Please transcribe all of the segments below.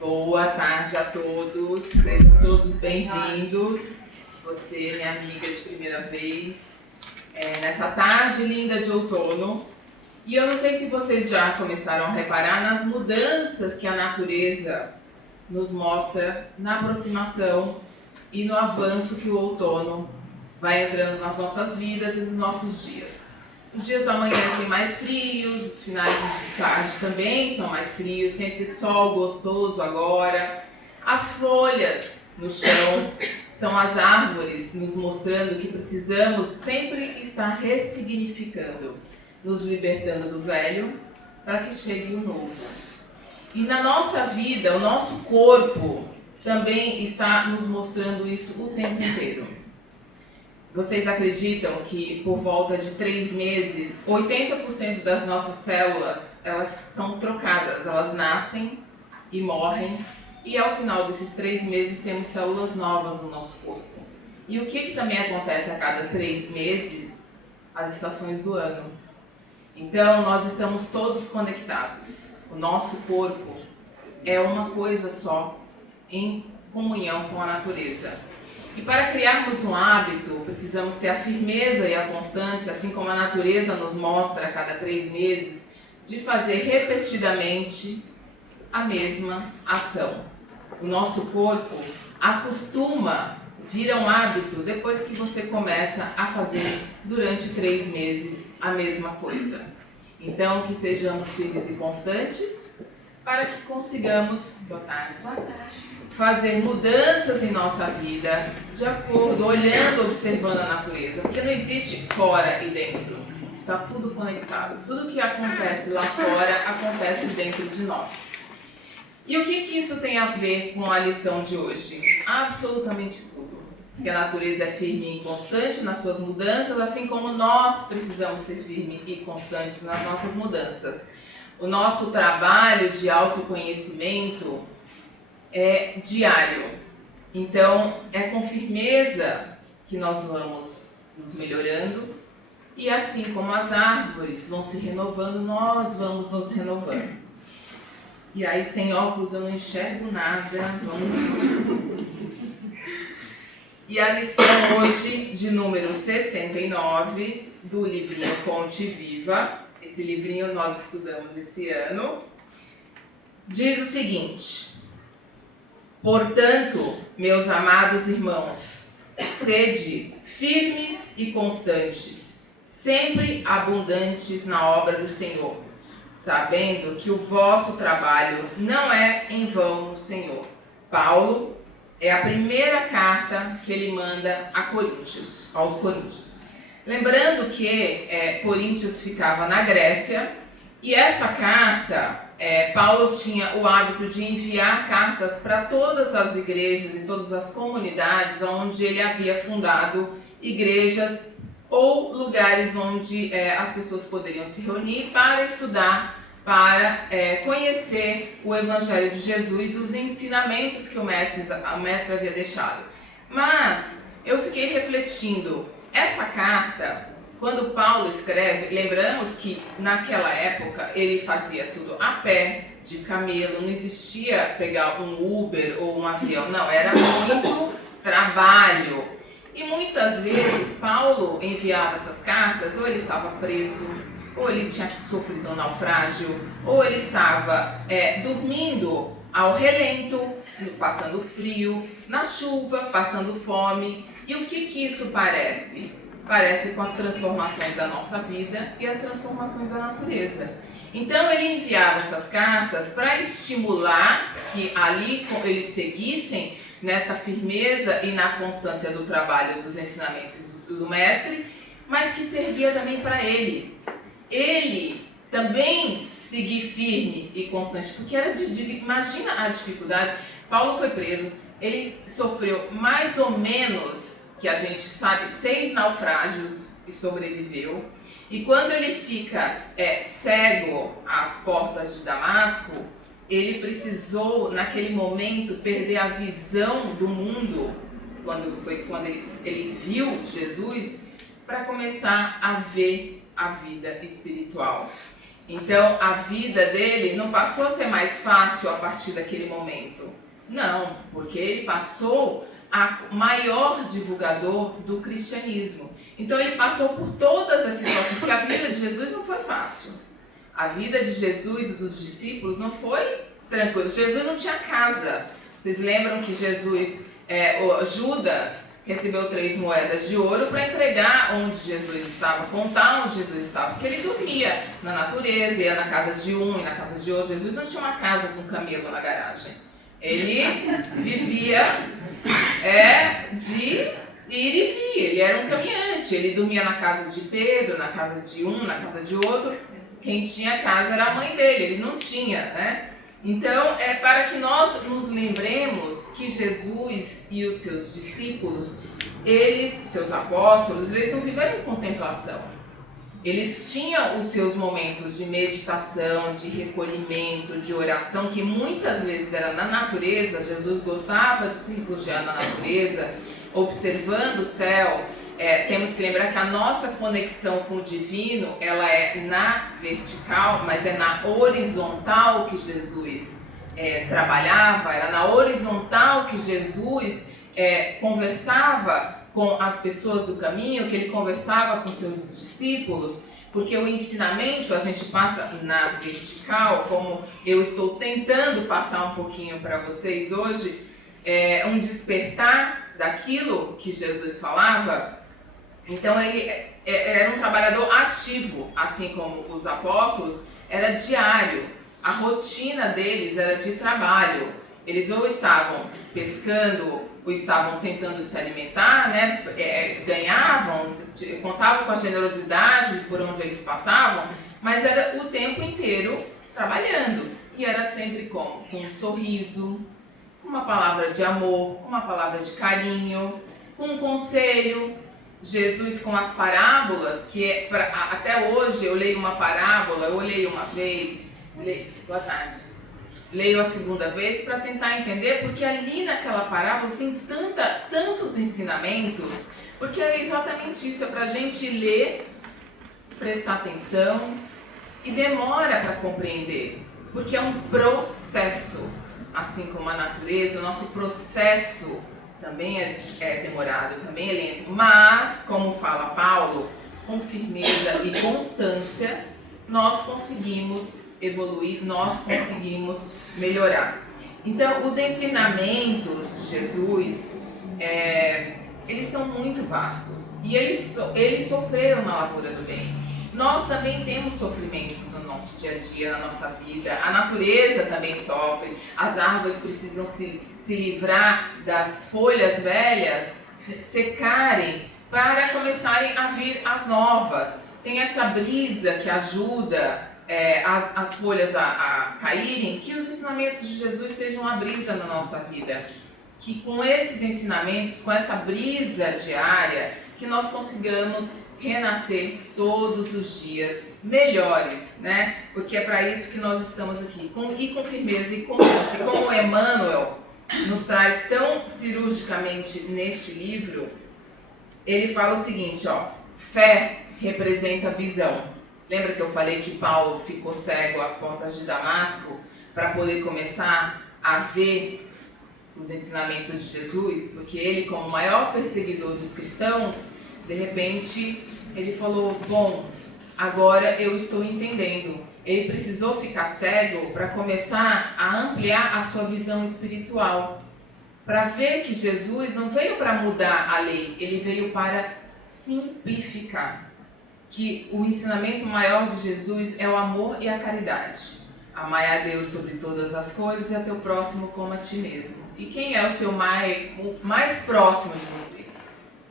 Boa tarde a todos, sejam todos bem-vindos. Você, minha amiga de primeira vez, nessa tarde linda de outono. E eu não sei se vocês já começaram a reparar nas mudanças que a natureza nos mostra na aproximação e no avanço que o outono vai entrando nas nossas vidas e nos nossos dias. Os dias amanhecem mais frios, os finais de tarde também são mais frios, tem esse sol gostoso agora. As folhas no chão são as árvores nos mostrando que precisamos sempre estar ressignificando, nos libertando do velho para que chegue o novo. E na nossa vida, o nosso corpo também está nos mostrando isso o tempo inteiro. Vocês acreditam que por volta de 3 meses, 80% das nossas células, elas são trocadas, elas nascem e morrem, e ao final desses 3 meses temos células novas no nosso corpo. E o que também acontece a cada 3 meses? As estações do ano. Então nós estamos todos conectados. O nosso corpo é uma coisa só, em comunhão com a natureza. E para criarmos um hábito, precisamos ter a firmeza e a constância, assim como a natureza nos mostra a cada 3 meses, de fazer repetidamente a mesma ação. O nosso corpo acostuma, vira um hábito, depois que você começa a fazer durante 3 meses a mesma coisa. Então, que sejamos firmes e constantes, para que consigamos, fazer mudanças em nossa vida, de acordo, olhando, observando a natureza. Porque não existe fora e dentro. Está tudo conectado. Tudo que acontece lá fora, acontece dentro de nós. E o que isso tem a ver com a lição de hoje? Absolutamente tudo. Porque a natureza é firme e constante nas suas mudanças, assim como nós precisamos ser firmes e constantes nas nossas mudanças. O nosso trabalho de autoconhecimento é diário. Então, é com firmeza que nós vamos nos melhorando, e assim como as árvores vão se renovando, nós vamos nos renovando. E aí, sem óculos, eu não enxergo nada. Vamos. E a lição hoje, de número 69, do livrinho Fonte Viva, esse livrinho nós estudamos esse ano, diz o seguinte: portanto, meus amados irmãos, sede firmes e constantes, sempre abundantes na obra do Senhor, sabendo que o vosso trabalho não é em vão no Senhor. Paulo é a primeira carta que ele manda aos Coríntios. Lembrando que Coríntios ficava na Grécia, e essa carta, Paulo tinha o hábito de enviar cartas para todas as igrejas e todas as comunidades onde ele havia fundado igrejas ou lugares onde as pessoas poderiam se reunir para estudar, para conhecer o Evangelho de Jesus e os ensinamentos que o mestre havia deixado. Mas eu fiquei refletindo, essa carta, quando Paulo escreve, lembramos que naquela época ele fazia tudo a pé, de camelo, não existia pegar um Uber ou um avião, não, era muito trabalho. E muitas vezes Paulo enviava essas cartas, ou ele estava preso, ou ele tinha sofrido um naufrágio, ou ele estava dormindo ao relento, passando frio, na chuva, passando fome. E o que isso parece? Parece com as transformações da nossa vida e as transformações da natureza. Então ele enviava essas cartas para estimular que ali eles seguissem nessa firmeza e na constância do trabalho, dos ensinamentos do mestre, mas que servia também para ele. Ele também seguir firme e constante, porque imagina a dificuldade. Paulo foi preso, ele sofreu mais ou menos, que a gente sabe, 6 naufrágios e sobreviveu. E quando ele fica cego às portas de Damasco, ele precisou, naquele momento, perder a visão do mundo, quando ele viu Jesus, para começar a ver a vida espiritual. Então a vida dele não passou a ser mais fácil a partir daquele momento. Não, porque ele passou a maior divulgador do cristianismo. Então ele passou por todas as situações, porque a vida de Jesus não foi fácil. A vida de Jesus e dos discípulos não foi tranquila. Jesus não tinha casa. Vocês lembram que Judas recebeu 3 moedas de ouro para entregar onde Jesus estava, contar onde Jesus estava, porque ele dormia na natureza, ia na casa de um e na casa de outro. Jesus não tinha uma casa com camelo na garagem. Ele vivia de ir e vir, ele era um caminhante, ele dormia na casa de Pedro, na casa de um, na casa de outro. Quem tinha casa era a mãe dele, ele não tinha, né? Então, é para que nós nos lembremos que Jesus e os seus discípulos, seus apóstolos, eles não viveram em contemplação. Eles tinham os seus momentos de meditação, de recolhimento, de oração, que muitas vezes era na natureza. Jesus gostava de se refugiar na natureza, observando o céu. Temos que lembrar que a nossa conexão com o divino, ela é na vertical, mas é na horizontal que Jesus trabalhava, era na horizontal que Jesus conversava com as pessoas do caminho, que ele conversava com seus discípulos, porque o ensinamento a gente passa na vertical, como eu estou tentando passar um pouquinho para vocês hoje, um despertar daquilo que Jesus falava. Então ele era um trabalhador ativo, assim como os apóstolos, era diário. A rotina deles era de trabalho. Eles ou estavam pescando, ou estavam tentando se alimentar, né? Ganhavam, contavam com a generosidade por onde eles passavam, mas era o tempo inteiro trabalhando. E era sempre como? Com um sorriso, com uma palavra de amor, com uma palavra de carinho, com um conselho. Jesus com as parábolas, que até hoje eu leio uma parábola, eu leio uma vez, boa tarde, leio a segunda vez para tentar entender, porque ali naquela parábola tem tantos ensinamentos, porque é exatamente isso, é para a gente ler, prestar atenção e demora para compreender, porque é um processo, assim como a natureza, o nosso processo também é demorado, também é lento, mas, como fala Paulo, com firmeza e constância, nós conseguimos evoluir, nós conseguimos melhorar. Então, os ensinamentos de Jesus, eles são muito vastos, e eles sofreram na lavoura do bem. Nós também temos sofrimentos no nosso dia a dia, na nossa vida, a natureza também sofre, as árvores precisam se livrar das folhas velhas, secarem, para começarem a vir as novas. Tem essa brisa que ajuda as folhas a caírem, que os ensinamentos de Jesus sejam a brisa na nossa vida. Que com esses ensinamentos, com essa brisa diária, que nós consigamos renascer todos os dias melhores, né? Porque é para isso que nós estamos aqui, com firmeza e constância. Como Emmanuel nos traz tão cirurgicamente neste livro, ele fala o seguinte, fé representa visão. Lembra que eu falei que Paulo ficou cego às portas de Damasco para poder começar a ver os ensinamentos de Jesus? Porque ele, como o maior perseguidor dos cristãos, de repente ele falou, bom, agora eu estou entendendo. Ele precisou ficar cego para começar a ampliar a sua visão espiritual, para ver que Jesus não veio para mudar a lei, ele veio para simplificar. Que o ensinamento maior de Jesus é o amor e a caridade. Amai a Deus sobre todas as coisas e a teu próximo como a ti mesmo. E quem é o seu mais próximo de você?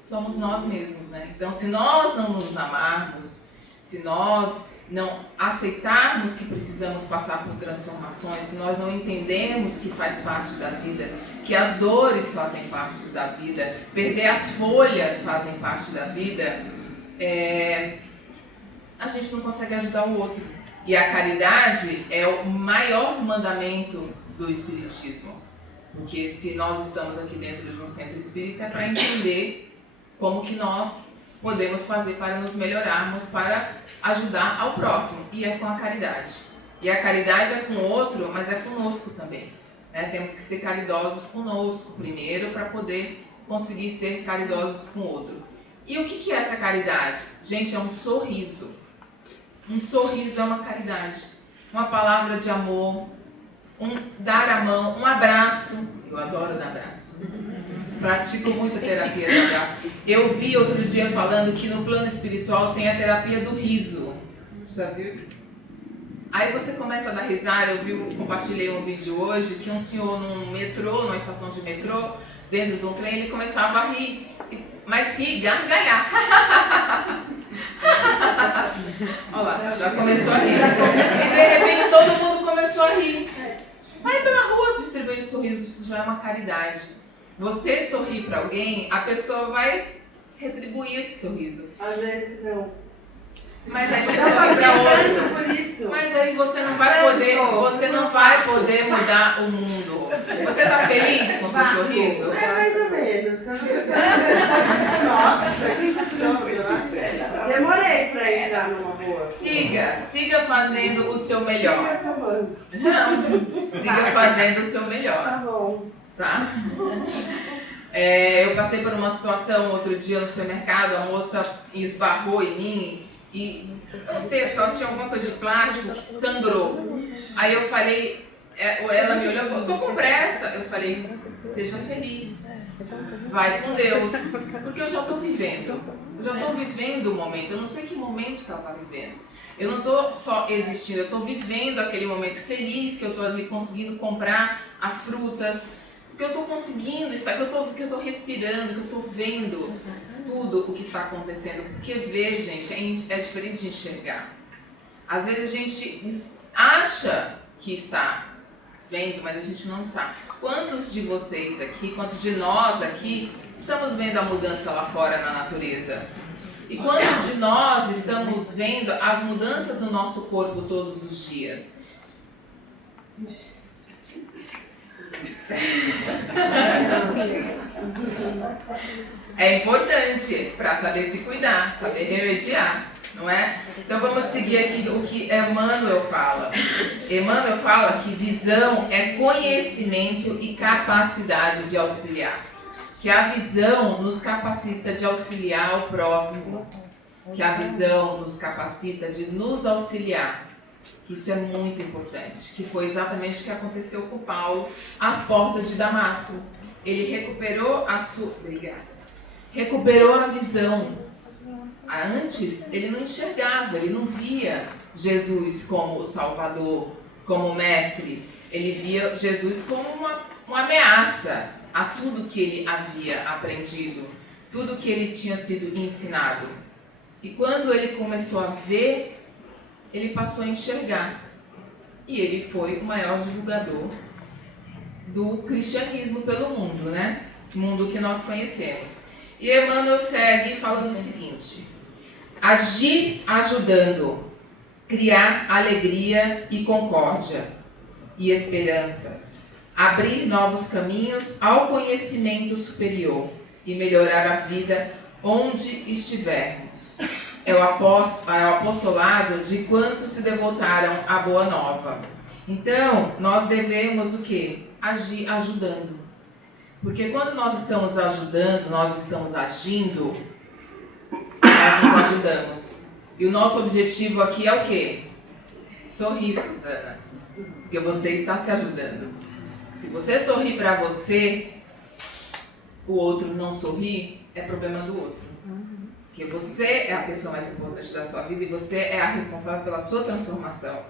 Somos nós mesmos, né? Então, se nós não nos amarmos, se nós não aceitarmos que precisamos passar por transformações, se nós não entendermos que faz parte da vida, que as dores fazem parte da vida, perder as folhas fazem parte da vida, a gente não consegue ajudar o outro. E a caridade é o maior mandamento do Espiritismo. Porque se nós estamos aqui dentro de um centro espírita é para entender como que nós podemos fazer para nos melhorarmos, para ajudar ao próximo, e é com a caridade. E a caridade é com o outro, mas é conosco também. Né? Temos que ser caridosos conosco primeiro, para poder conseguir ser caridosos com o outro. E o que é essa caridade? Gente, é um sorriso. Um sorriso é uma caridade. Uma palavra de amor, dar a mão, um abraço. Eu adoro dar abraço. Pratico muito terapia do abraço. Eu vi outro dia falando que no plano espiritual tem a terapia do riso. Já viu? Aí você começa a dar risada. Compartilhei um vídeo hoje que um senhor num metrô, numa estação de metrô, dentro de um trem, ele começava a rir. Mas rir, gargalhar. Olha lá, já começou a rir. E de repente todo mundo começou a rir. Sai pela rua distribuindo sorrisos, isso já é uma caridade. Você sorrir para alguém, a pessoa vai retribuir esse sorriso. Às vezes não. Mas aí você sorri para outro. Por isso. Mas aí você não vai poder mudar o mundo. Você está feliz com o seu sorriso? É mais ou menos. Nossa, que susto. Demorei para entrar numa boa. Siga fazendo o seu melhor. Siga tomando. Siga fazendo o seu melhor. Tá bom. Tá? Eu passei por uma situação outro dia no supermercado, a moça esbarrou em mim e, eu não sei, acho que ela tinha alguma coisa de plástico que sangrou. Aí eu falei, ela me olhou e falou, tô com pressa. Eu falei, seja feliz, vai com Deus, porque eu já estou vivendo. Eu já estou vivendo o momento, eu não sei que momento que ela está vivendo. Eu não estou só existindo, eu estou vivendo aquele momento feliz que eu estou ali conseguindo comprar as frutas, que eu estou conseguindo estar, que eu estou respirando, que eu estou vendo tudo o que está acontecendo. Porque ver, gente, é diferente de enxergar. Às vezes a gente acha que está vendo, mas a gente não está. Quantos de vocês aqui, quantos de nós aqui, estamos vendo a mudança lá fora na natureza? E quantos de nós estamos vendo as mudanças no nosso corpo todos os dias? É importante para saber se cuidar, saber remediar, não é? Então vamos seguir aqui o que Emmanuel fala. Emmanuel fala que visão é conhecimento e capacidade de auxiliar. Que a visão nos capacita de auxiliar o próximo. Que a visão nos capacita de nos auxiliar. Isso é muito importante, que foi exatamente o que aconteceu com Paulo às portas de Damasco. Ele recuperou a visão. Antes, ele não enxergava, ele não via Jesus como o Salvador, como o Mestre. Ele via Jesus como uma ameaça a tudo que ele havia aprendido, tudo que ele tinha sido ensinado. E quando ele começou a ver, ele passou a enxergar. E ele foi o maior divulgador do cristianismo pelo mundo, né? Mundo que nós conhecemos. E Emmanuel segue falando o seguinte: agir ajudando, criar alegria e concórdia e esperanças, abrir novos caminhos ao conhecimento superior e melhorar a vida onde estivermos. É o apostolado de quantos se devotaram à Boa Nova. Então, nós devemos o quê? Agir ajudando. Porque quando nós estamos ajudando, nós estamos agindo, nós nos ajudamos. E o nosso objetivo aqui é o quê? Sorrir, Suzana. Porque você está se ajudando. Se você sorrir para você, o outro não sorrir, é problema do outro. Porque você é a pessoa mais importante da sua vida e você é a responsável pela sua transformação.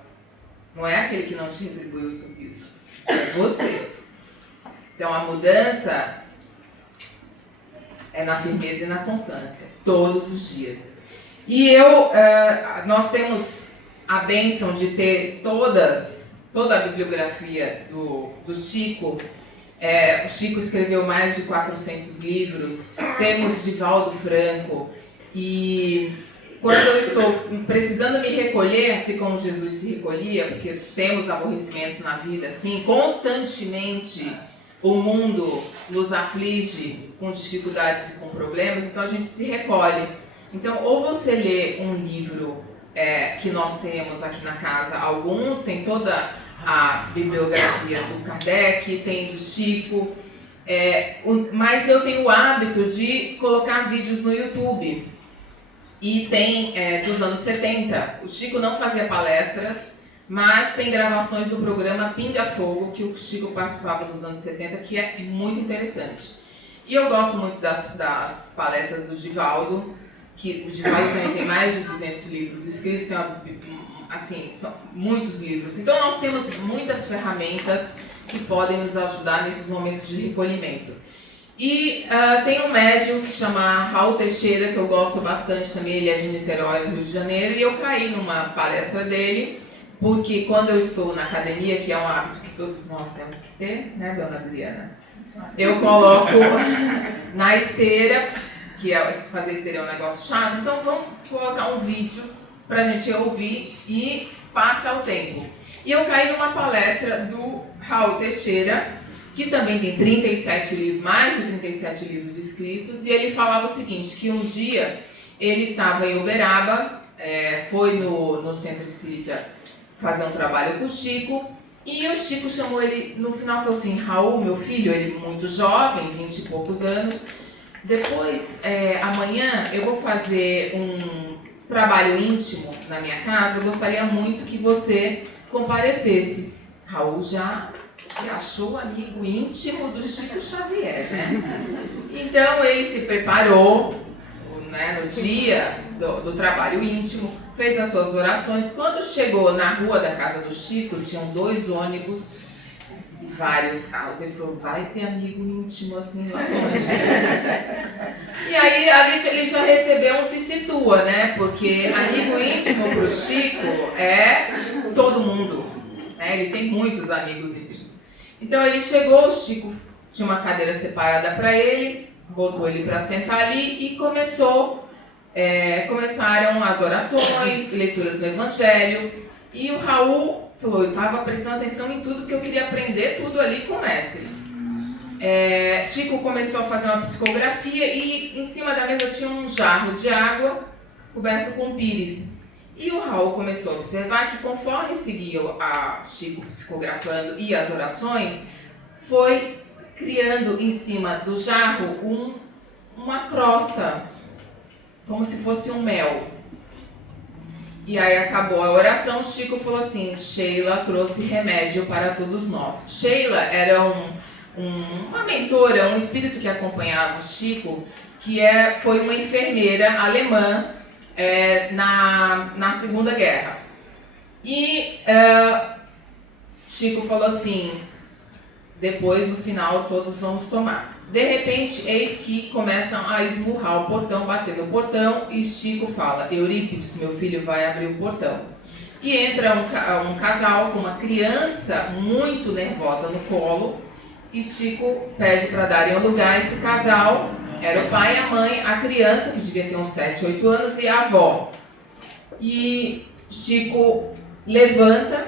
Não é aquele que não te retribui o sorriso. É você. Então a mudança é na firmeza e na constância, todos os dias. E nós temos a bênção de ter toda a bibliografia do Chico. O Chico escreveu mais de 400 livros. Temos Divaldo Franco. E quando eu estou precisando me recolher, assim como Jesus se recolhia, porque temos aborrecimentos na vida, sim, constantemente o mundo nos aflige com dificuldades e com problemas, então a gente se recolhe. Então, ou você lê um livro que nós temos aqui na casa, alguns, tem toda a bibliografia do Kardec, tem do Chico, mas eu tenho o hábito de colocar vídeos no YouTube. E tem dos anos 70. O Chico não fazia palestras, mas tem gravações do programa Pinga Fogo, que o Chico participava nos anos 70, que é muito interessante. E eu gosto muito das palestras do Divaldo, que o Divaldo também tem mais de 200 livros escritos, assim, são muitos livros. Então nós temos muitas ferramentas que podem nos ajudar nesses momentos de recolhimento. E tem um médium que chama Raul Teixeira, que eu gosto bastante também, ele é de Niterói, no Rio de Janeiro, e eu caí numa palestra dele, porque quando eu estou na academia, que é um hábito que todos nós temos que ter, né, dona Adriana? Eu coloco na esteira, que fazer esteira é um negócio chato, então vamos colocar um vídeo pra gente ouvir e passa o tempo. E eu caí numa palestra do Raul Teixeira, que também tem 37 livros, mais de 37 livros escritos, e ele falava o seguinte, que um dia ele estava em Uberaba, foi no Centro Espírita fazer um trabalho com o Chico, e o Chico chamou ele, no final falou assim, Raul, meu filho, ele muito jovem, 20 e poucos anos, depois, amanhã eu vou fazer um trabalho íntimo na minha casa, eu gostaria muito que você comparecesse. Raul já se achou amigo íntimo do Chico Xavier, né? Então ele se preparou, né, no dia do trabalho íntimo, fez as suas orações. Quando chegou na rua da casa do Chico, tinham 2 ônibus e vários carros. Ele falou, vai ter amigo íntimo assim lá longe. E aí ali ele já recebeu um se situa, né? Porque amigo íntimo pro Chico é todo mundo, né? Ele tem muitos amigos íntimos. Então ele chegou, o Chico tinha uma cadeira separada para ele, botou ele para sentar ali e começaram as orações, leituras do Evangelho. E o Raul falou, eu estava prestando atenção em tudo que eu queria aprender, tudo ali com o mestre. Chico começou a fazer uma psicografia e em cima da mesa tinha um jarro de água coberto com pires. E o Raul começou a observar que conforme seguia a Chico psicografando e as orações, foi criando em cima do jarro uma crosta, como se fosse um mel. E aí acabou a oração, Chico falou assim, Sheila trouxe remédio para todos nós. Sheila era uma mentora, um espírito que acompanhava o Chico, que foi uma enfermeira alemã na Segunda Guerra. E Chico falou assim, depois no final todos vamos tomar. De repente, eis que começam a esmurrar o portão, bater no portão, e Chico fala, Eurípides, meu filho, vai abrir o portão. E entra um casal com uma criança muito nervosa no colo, e Chico pede para darem o lugar a esse casal. Era o pai, a mãe, a criança, que devia ter uns 7, 8 anos, e a avó. E Chico levanta,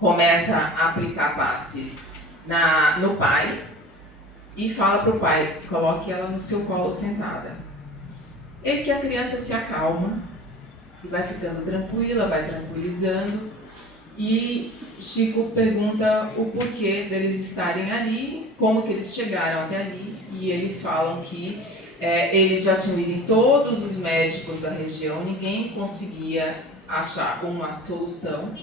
começa a aplicar passes no pai, e fala para o pai, coloque ela no seu colo sentada. Eis que a criança se acalma, e vai ficando tranquila, vai tranquilizando, e Chico pergunta o porquê deles estarem ali, como que eles chegaram até ali, e eles falam que eles já tinham ido em todos os médicos da região, ninguém conseguia achar uma solução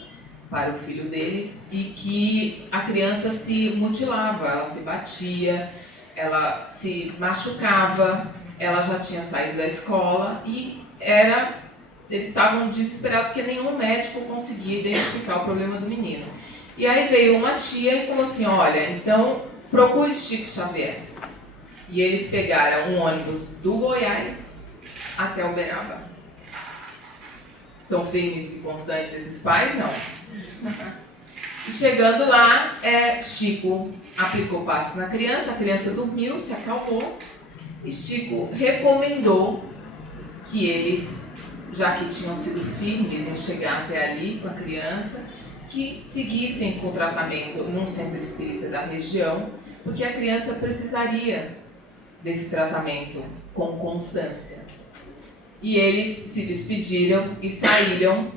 para o filho deles, e que a criança se mutilava, ela se batia, ela se machucava, ela já tinha saído da escola, e eles estavam desesperados porque nenhum médico conseguia identificar o problema do menino. E aí veio uma tia e falou assim, olha, então procure Chico Xavier. E eles pegaram um ônibus do Goiás até Uberaba. São firmes e constantes esses pais? Não. E chegando lá, Chico aplicou passe na criança, a criança dormiu, se acalmou, e Chico recomendou que eles, já que tinham sido firmes em chegar até ali com a criança, que seguissem com o tratamento num centro espírita da região, porque a criança precisaria desse tratamento com constância. E eles se despediram e saíram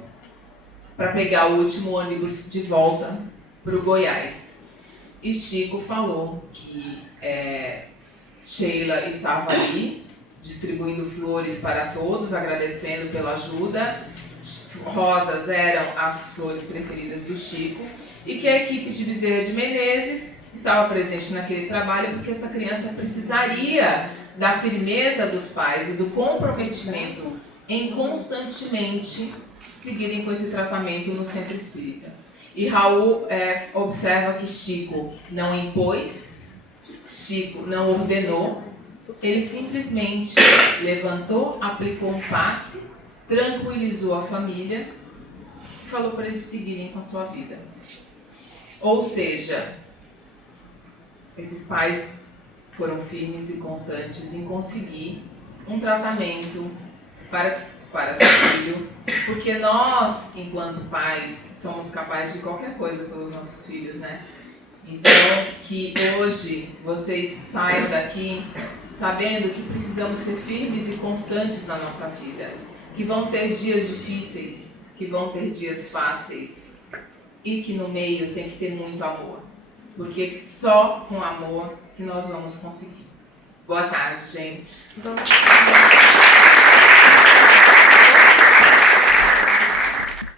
para pegar o último ônibus de volta para o Goiás. E Chico falou que Sheila estava ali, distribuindo flores para todos, agradecendo pela ajuda. Rosas eram as flores preferidas do Chico. E que a equipe de Bezerra de Menezes estava presente naquele trabalho porque essa criança precisaria da firmeza dos pais e do comprometimento em constantemente seguirem com esse tratamento no centro espírita. E Raul observa que Chico não impôs, Chico não ordenou, ele simplesmente levantou, aplicou um passe, tranquilizou a família e falou para eles seguirem com a sua vida. Ou seja, esses pais foram firmes e constantes em conseguir um tratamento para seu filho, porque nós, enquanto pais, somos capazes de qualquer coisa pelos nossos filhos, né? Então, que hoje vocês saiam daqui sabendo que precisamos ser firmes e constantes na nossa vida, que vão ter dias difíceis, que vão ter dias fáceis, e que no meio tem que ter muito amor, porque só com amor que nós vamos conseguir. Boa tarde, gente. Boa tarde.